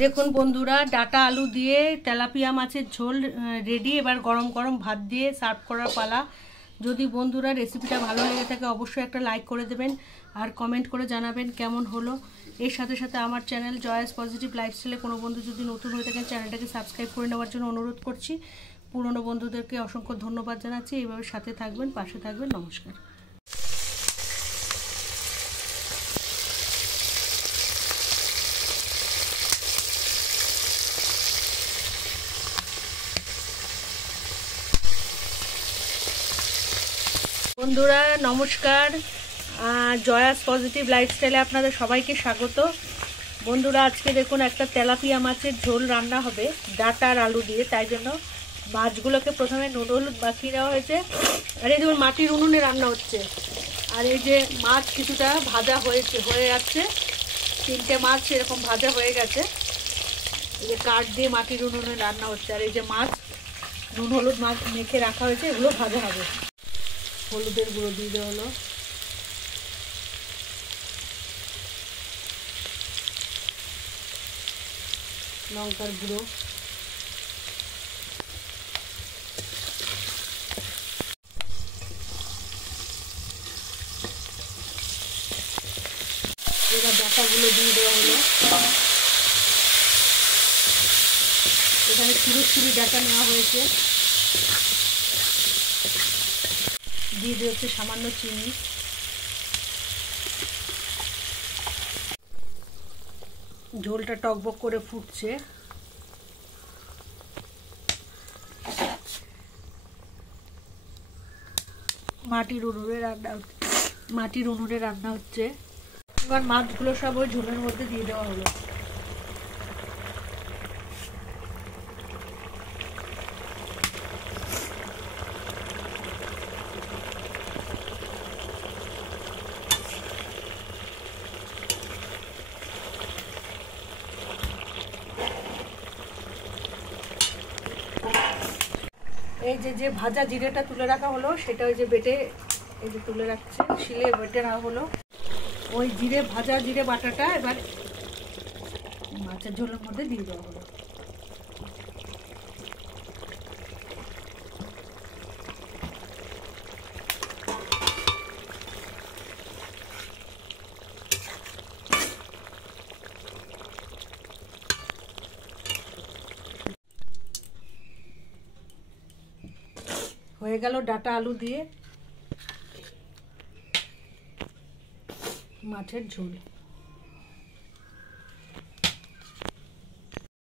দেখুন বন্ধুরা, ডাটা আলু দিয়ে তেলাপিয়া মাছের ঝোল রেডি। এবার গরম গরম ভাত দিয়ে সার্ভ করার পালা। যদি বন্ধুরা রেসিপিটা ভালো লেগে থাকে অবশ্যই একটা লাইক করে দেবেন আর কমেন্ট করে জানাবেন কেমন হলো। এর সাথে সাথে আমার চ্যানেল জয়াস পজিটিভ লাইফস্টাইলে কোনো বন্ধু যদি নতুন হয়ে থাকেন চ্যানেলটাকে সাবস্ক্রাইব করে নেওয়ার জন্য অনুরোধ করছি। পুরনো বন্ধুদেরকে অসংখ্য ধন্যবাদ জানাচ্ছি। এইভাবে সাথে থাকবেন, পাশে থাকবেন। নমস্কার। বন্ধুরা নমস্কার, জয়াস পজিটিভ লাইফস্টাইলে আপনাদের সবাইকে স্বাগত। বন্ধুরা আজকে দেখুন একটা তেলাপিয়া মাছের ঝোল রান্না হবে ডাটা আর আলু দিয়ে। তাই জন্য মাছগুলোকে প্রথমে নুন হলুদ মাখিয়ে দেওয়া হয়েছে। আর এই দেখুন মাটির উনুনে রান্না হচ্ছে। আর এই যে মাছ কিছুটা ভাজা হয়ে যাচ্ছে, 3টে মাছ এরকম ভাজা হয়ে গেছে। এই যে কাঠ দিয়ে মাটির উনুনে রান্না হচ্ছে। আর এই যে মাছ নুন হলুদ মাছ মেখে রাখা হয়েছে, এগুলো ভাজা হবে। হলুদের গুঁড়ো দিয়ে দেওয়া হলো, লঙ্কার গুঁড়ো, এবার ডাটাগুলো দিয়ে দেওয়া হলো। এখানে চুরি ডাটা নেওয়া হয়েছে। দিয়ে দেওয়া হচ্ছে সামান্য চিনি। ঝোলটা টকবক করে ফুটছে। মাটির উনুনে রান্না হচ্ছে। এবার মাছগুলো সব ওই ঝোলের মধ্যে দিয়ে দেওয়া হলো। এই যে ভাজা জিরেটা তুলে রাখা হলো সেটা ওই যে বেটে এই যে তুলে রাখছে, শিলে বেটে রাখা হলো। ওই ভাজা জিরে বাটাটা এবার মাছের ঝোলের মধ্যে দিয়ে দেওয়া হলো। হয়ে গেল ডাটা আলু দিয়ে মাছের ঝোল।